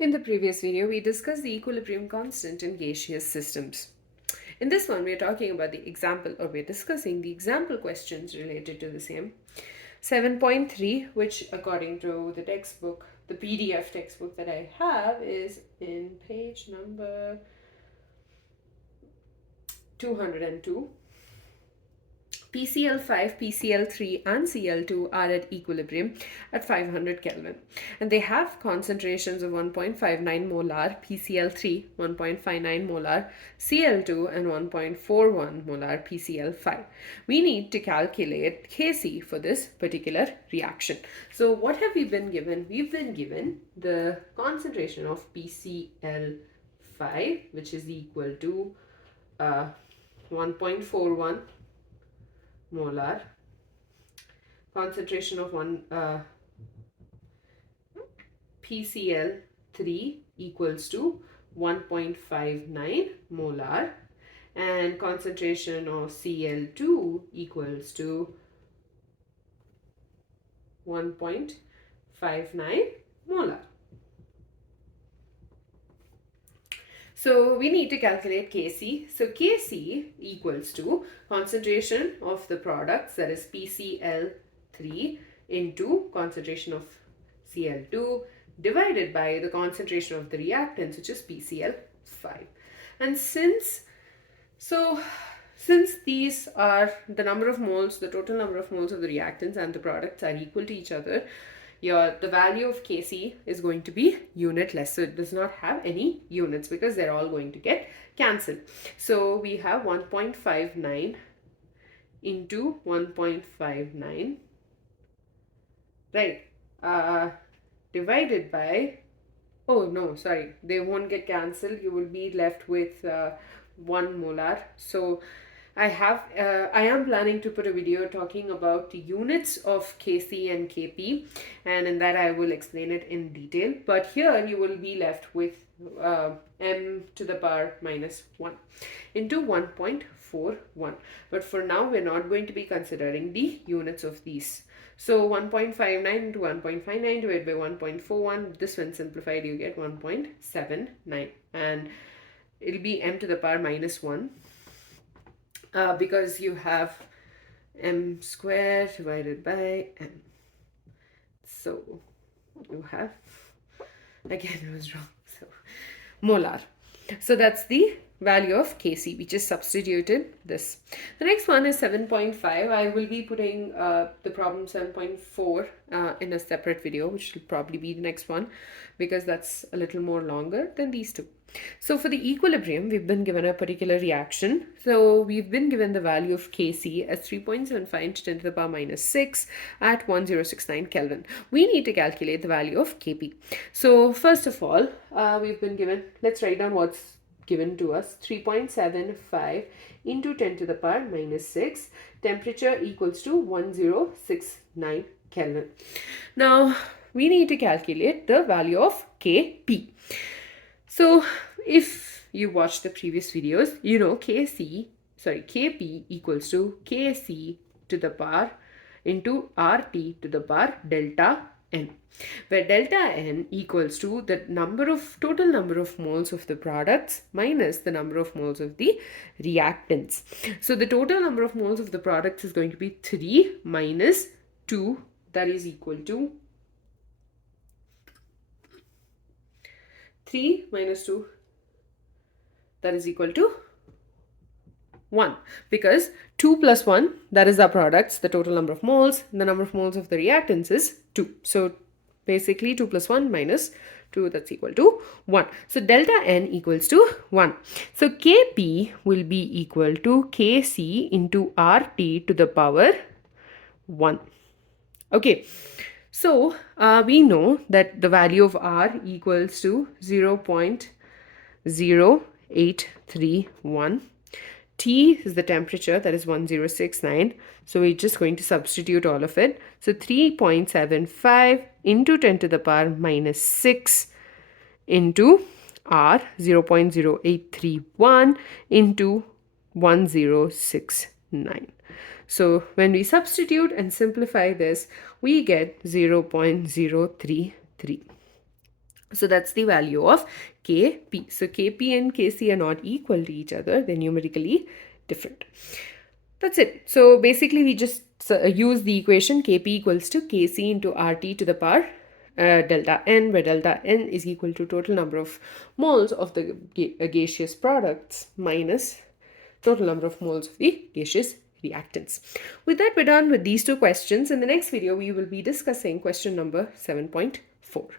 In the previous video, we discussed the equilibrium constant in gaseous systems. In this one, we are talking about the example, or we are discussing the example questions related to the same. 7.3, which according to the textbook, the PDF textbook that I have, is in page number 202. PCl5, PCl3 and Cl2 are at equilibrium at 500 Kelvin, and they have concentrations of 1.59 molar PCl3, 1.59 molar Cl2 and 1.41 molar PCl5. We need to calculate Kc for this particular reaction. So what have we been given? We've been given the concentration of PCl5, which is equal to 1.41 molar, concentration of one PCl3 equals to 1.59 molar, and concentration of Cl2 equals to 1.59 molar. So we need to calculate Kc. So Kc equals to concentration of the products, that is PCl3, into concentration of Cl2 divided by the concentration of the reactants, which is PCl5. And since these are the number of moles, the total number of moles of the reactants and the products are equal to each other, the value of Kc is going to be unitless. So it does not have any units because they're all going to get cancelled. So we have 1.59 into 1.59, right, divided by, oh no, sorry, they won't get cancelled. You will be left with 1 molar. So I am planning to put a video talking about the units of Kc and Kp, and in that I will explain it in detail. But here you will be left with m to the power minus 1 into 1.41. But for now, we're not going to be considering the units of these. So 1.59 into 1.59 divided by 1.41, this one simplified, you get 1.79, and it'll be m to the power minus 1. Because you have m squared divided by m. So you have, again it was wrong, so molar. So that's the value of Kc. We just substituted this. The next one is 7.5. I will be putting the problem 7.4 in a separate video, which will probably be the next one because that's a little more longer than these two. So for the equilibrium, we've been given a particular reaction. So we've been given the value of Kc as 3.75 into 10 to the power minus 6 at 1069 Kelvin. We need to calculate the value of Kp. So first of all, we've been given, let's write down what's given to us. 3.75 into 10 to the power minus 6. Temperature equals to 1069 Kelvin. Now, we need to calculate the value of Kp. So if you watched the previous videos, you know Kp equals to Kc to the power into RT to the power delta N, where delta N equals to the total number of moles of the products minus the number of moles of the reactants. So the total number of moles of the products is going to be 3 minus 2, that is equal to 3 minus 2, that is equal to 1, because 2 plus 1, that is our products, the total number of moles, and the number of moles of the reactants is 2. So basically 2 plus 1 minus 2, that's equal to 1. So delta N equals to 1. So Kp will be equal to Kc into RT to the power 1. Okay. So we know that the value of R equals to 0.0831. T is the temperature, that is 1069. So we're just going to substitute all of it. So 3.75 into 10 to the power minus 6 into R, 0.0831 into 1069. So when we substitute and simplify this, we get 0.033. So that's the value of Kp. So Kp and Kc are not equal to each other. They're numerically different. That's it. So basically we just use the equation Kp equals to Kc into RT to the power delta N, where delta N is equal to total number of moles of the gaseous products minus total number of moles of the gaseous reactants. With that, we're done with these two questions. In the next video, we will be discussing question number 7.4.